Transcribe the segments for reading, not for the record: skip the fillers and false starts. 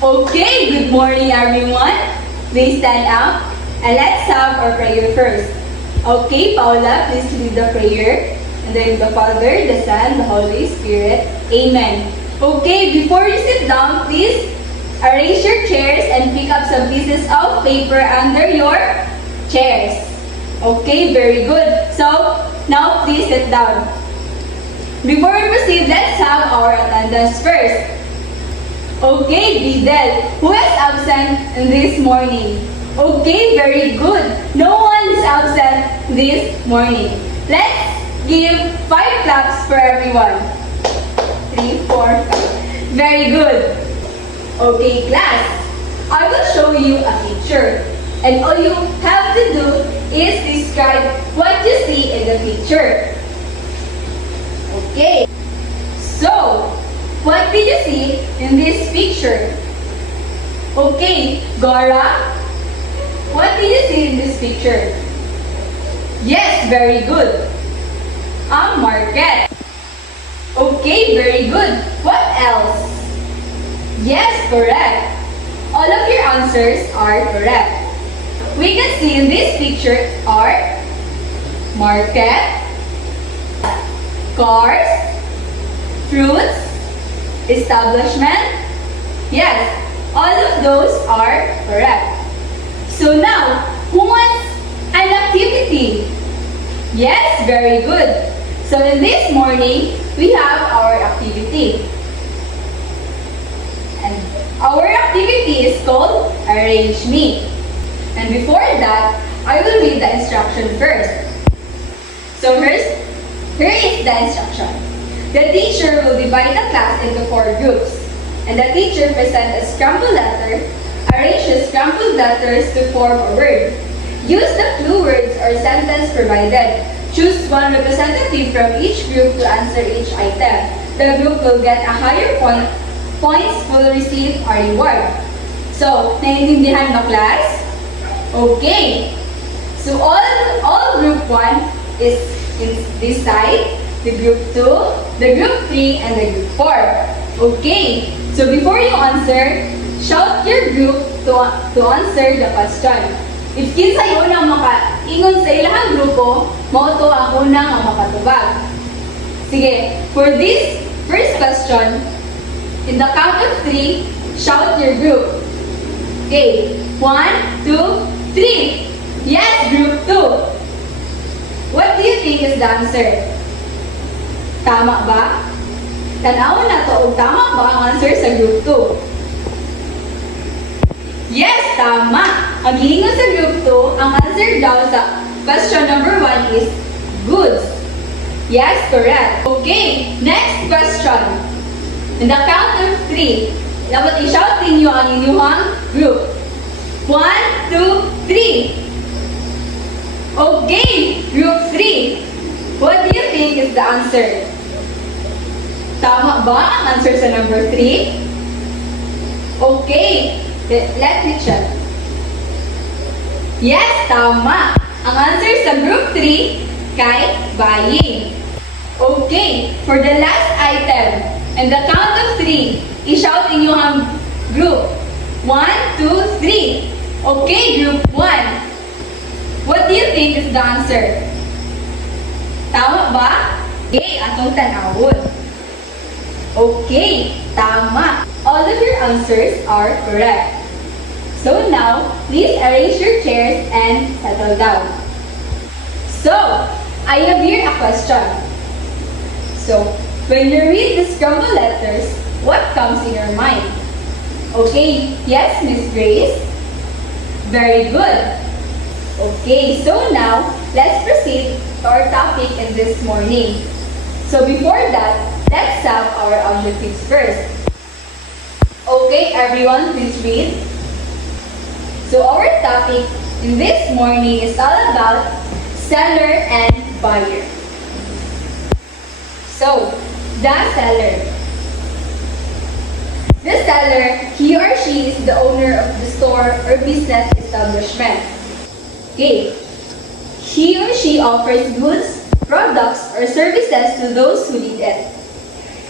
Okay, good morning everyone. Please stand up and let's have our prayer first. Okay, Paula, please lead the prayer. In the name of the Father, the Son, the Holy Spirit. Amen. Okay, before you sit down, please arrange your chairs and pick up some pieces of paper under your chairs. Okay, very good. So, now please sit down. Before we proceed, let's have our attendance first. Okay, Vidal, who is absent this morning? Okay, very good. No one is absent this morning. Let's give 5 claps for everyone. 3, 4, 5. Very good. Okay, class. I will show you a picture. And all you have to do is describe what you see in the picture. Okay. So, what did you see in this picture? Okay, Gora, what did you see in this picture? Yes, very good. Market. Okay, very good. What else? Yes, correct. All of your answers are correct. We can see in this picture are market, cars, fruits, establishment. Yes, all of those are correct. So now, who wants an activity? Yes, very good. So in this morning, we have our activity. And our activity is called Arrange Me. And before that, I will read the instruction first. So here is the instruction. The teacher will divide the class into 4 groups. And the teacher presents a scrambled letter. Arrange the scrambled letters to form a word. Use the clue words or sentence provided. Choose one representative from each group to answer each item. The group will get a higher points will receive a reward. So, naiintindihan mo, class? Okay. So, all group 1 is in this side. The group 2, the group 3, and the group 4. Okay, so before you answer, shout your group to answer the question. If kinsay unang makaingon sa ilahang grupo, mao to ang unang ang makatubag. Sige, for this first question, in the count of 3, shout your group. Okay, 1, 2, 3. Yes, group 2. What do you think is the answer? Tama ba? Tanawon na to, tama ba ang answer sa group 2? Yes, tama! Ang hihingon sa group 2, ang answer daw sa question number 1 is goods. Yes, correct. Okay, next question. In the count of 3, dapat i-shout ninyo ang inyong group. 1, 2, 3. Okay, group 3. What do you think is the answer? Tama ba ang answer sa number 3? Okay, let me check. Yes, tama. Ang answer sa group 3 kay buying. Okay, for the last item, and the count of 3, i-shout inyo ang group. 1, 2, 3. Okay, group 1. What do you think is the answer? Tama ba? Okay, atong tanawon. Okay, tama. All of your answers are correct. So now, please arrange your chairs and settle down. So, I have here a question. So, when you read the scrambled letters, what comes in your mind? Okay, yes, Miss Grace? Very good. Okay, so now, let's proceed to our topic in this morning. So before that, let's have our objectives first. Okay, everyone, please read. So our topic in this morning is all about seller and buyer. So, the seller. The seller, he or she is the owner of the store or business establishment. Okay. He or she offers goods, products, or services to those who need it.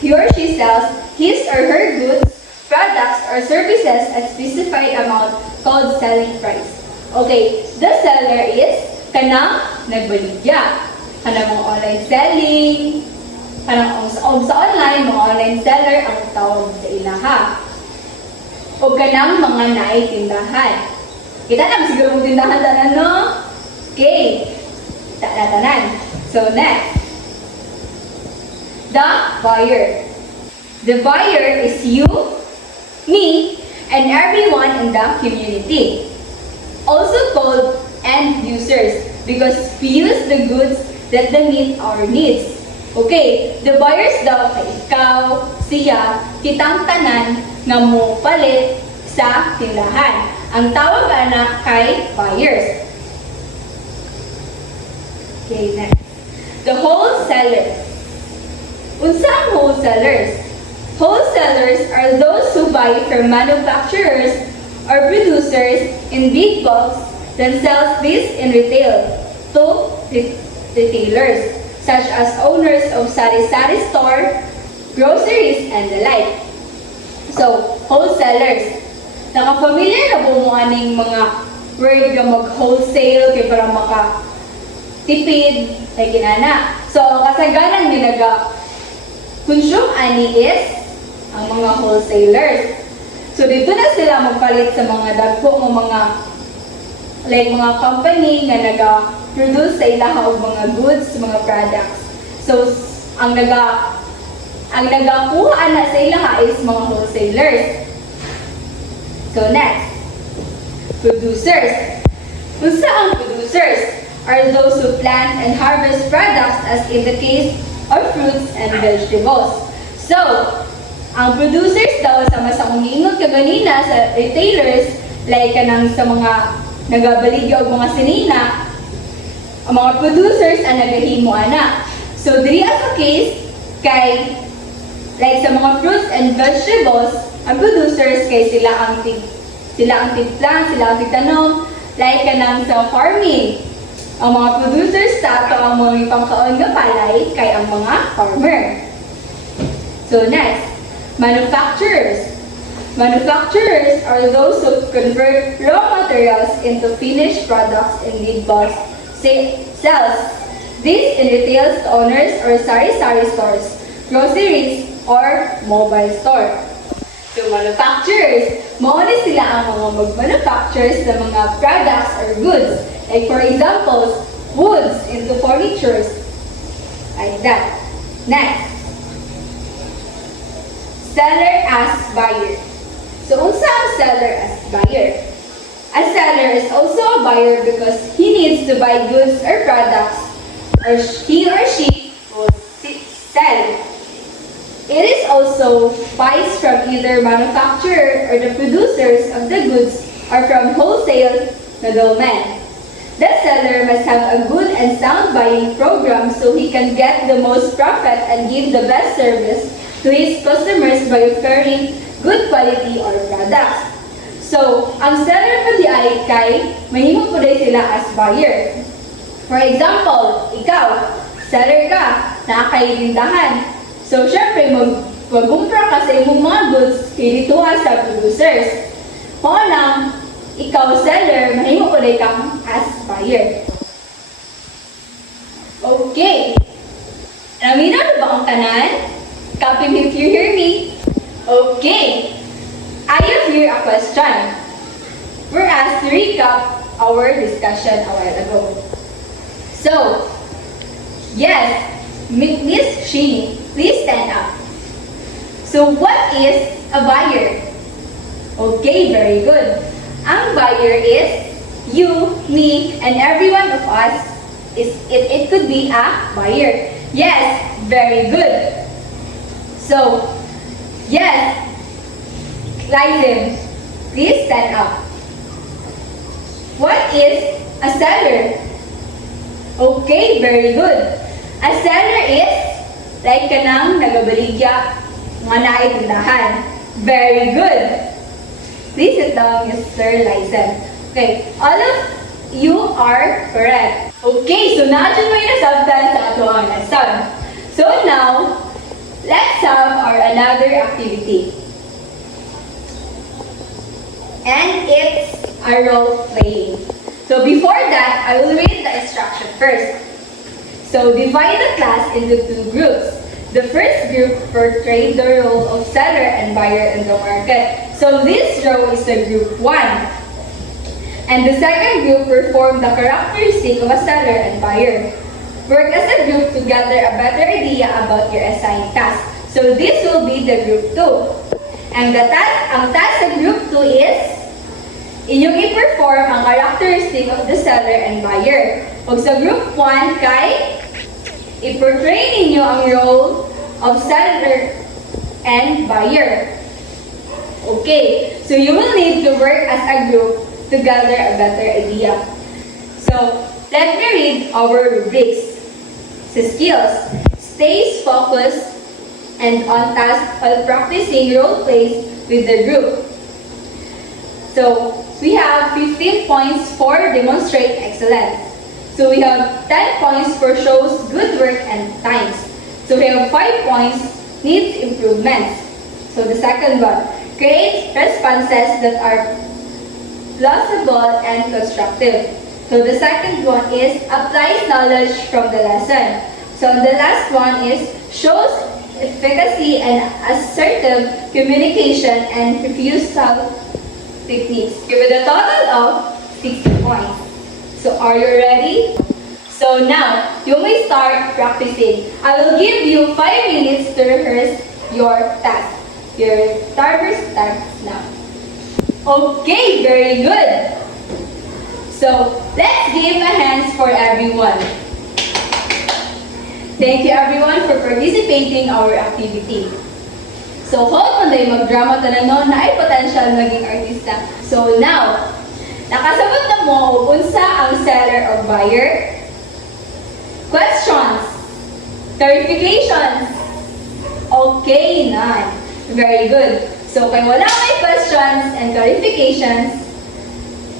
He or she sells his or her goods, products, or or services at specified amount called selling price. Okay, the seller is kanang nagbaligya. Kanang mga online selling, kanang sa online, mga online seller ang tawag sa ilaha. O kanang mga naitindahan. Kita na siguro mong tindahan tanan, no? Okay. Tanan. So next. The buyer. The buyer is you, me, and everyone in the community. Also called end users because we use the goods that meet our needs. Okay, the buyers daw kay ikaw, siya, kitang tanan nga mo palit sa tindahan. Ang tawag ana kay buyers. Okay, next. The wholesalers. Unsa ang wholesalers? Wholesalers are those who buy from manufacturers or producers in big bulks, then sells this in retail to retailers, such as owners of sari-sari store, groceries, and the like. So, wholesalers. Nakafamiliar na po mo aning mga word nga mag-wholesale kay para maka-tipid ay ginana. So, kasaganan consume ani is ang mga wholesalers. So, dito na sila magpalit sa mga dagko ng mga mga company nga naga-produce sa ilaha og mga goods, mga products. So, ang nagakuha na sa ilaha is mga wholesalers. So, next. Producers. Unsa ang producers? Are those who plant and harvest products as in the case of fruits and vegetables. So, ang producers daw sa masakong giingon ka ganina sa retailers, like kanang sa mga nagabaligya o mga sinina, ang mga producers ang nagahimo ana. So, diri as a case, kay like sa mga fruits and vegetables, ang producers kay sila ang tigplant, sila ang tigtanom, like kanang sa farming. Ang mga producers sa ato ang mga pangkaon nga palay kay ang mga farmer. So next, manufacturers. Manufacturers are those who convert raw materials into finished products in big bulk sales. This in retail owners or sari-sari stores, groceries, or mobile store. So manufacturers, mauna sila ang mga mag-manufacturers ng mga products or goods. Like for example, woods into furnitures. Like that. Next. Seller as buyer. So unsa ang seller as buyer? A seller is also a buyer because he needs to buy goods or products or he or she will sell. It is also buys from either manufacturer or the producers of the goods or from wholesale middlemen. The seller must have a good and sound buying program so he can get the most profit and give the best service to his customers by offering good quality or products. So, ang seller po di ay kay mahimo po rin sila as buyer. For example, ikaw, seller ka, nakakay tindahan. So, syempre, mag-umpra ka sa imong mga goods, kilituha sa producers. Kung lang, ikaw, seller, mahimo ko rin kang as buyer. Okay. Naminaw na ba ang tanan? Copy me if you hear me. Okay. I have here a question. We're asked to recap our discussion a while ago. So, yes, Miss Shini, please stand up. So, what is a buyer? Okay, very good. Ang buyer is you, me, and every one of us. It could be a buyer. Yes, very good. So, yes, Lyden, please stand up. What is a seller? Okay, very good. A seller is like kanang nagabaligya nga naay tindahan. Very good. Please sit down, Mr. Lyden. Okay, all of you are correct. Okay, so na-adjust mo yung nasabtan sa ato ang lesson. So now, let's have our another activity. it's a role playing. So before that, I will read the instruction first. So divide the class into two groups. The first group portrayed the role of seller and buyer in the market. So this row is the group 1. And the second group performed the characteristic of a seller and buyer. Work as a group to gather a better idea about your assigned task. So this will be the group 2. And ang task sa group 2 is inyong i-perform ang characteristic of the seller and buyer. Pag sa group 1 kay i-portray ninyo ang role of seller and buyer. Okay, so you will need to work as a group to gather a better idea. So, let me read our rubrics. Sa skills, stays focused and on task while practicing role plays with the group. So, we have 15 points for demonstrate excellence. So, we have 10 points for shows good work and times. So, we have 5 points needs improvements. So, the second one, create responses that are plausible and constructive. So the second one is applies knowledge from the lesson. So the last one is shows efficacy and assertive communication and refusal techniques. Give it a total of 60 points. So are you ready? So now, you may start practicing. I will give you 5 minutes to rehearse your task. Your timer starts now. Okay, very good. So, let's give a hands for everyone. Thank you everyone for participating our activity. So, hope na mag-drama tanan na ay potential maging artista. So, now, nakasabot na mo unsa ang seller or buyer? Questions? Clarifications? Okay, none. Very good. So, kung wala may questions and clarifications,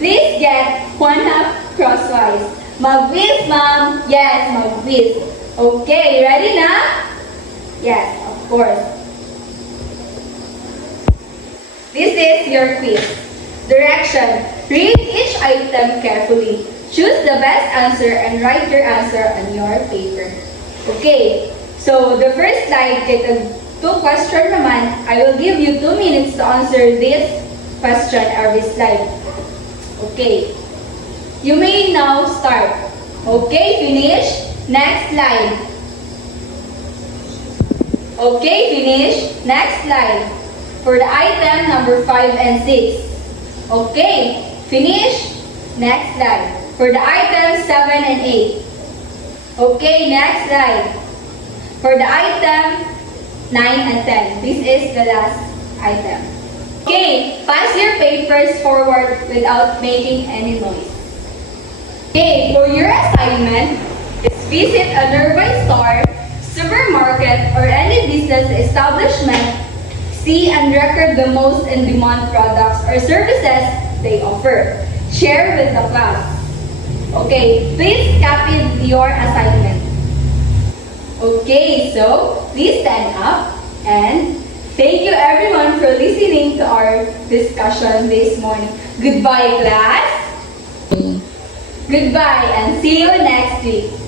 please get 1 half crosswise. Mag-quiz, ma'am. Yes, mag-quiz. Okay, ready na? Yes, of course. This is your quiz. Direction. Read each item carefully. Choose the best answer and write your answer on your paper. Okay, so the first slide, get 2 question naman. I will give you 2 minutes to answer this question every slide. Okay. You may now start. Okay, finish. Next slide. Okay, finish. Next slide. For the item number 5 and 6. Okay, finish. Next slide. For the items 7 and 8. Okay, next slide. For the item 9 and 10. This is the last item. Okay, pass your papers forward without making any noise. Okay, for your assignment, is visit a nearby store, supermarket, or any business establishment. See and record the most in-demand products or services they offer. Share with the class. Okay, please copy your assignment. Okay, so please stand up and thank you everyone for listening to our discussion this morning. Goodbye, class. Goodbye and see you next week.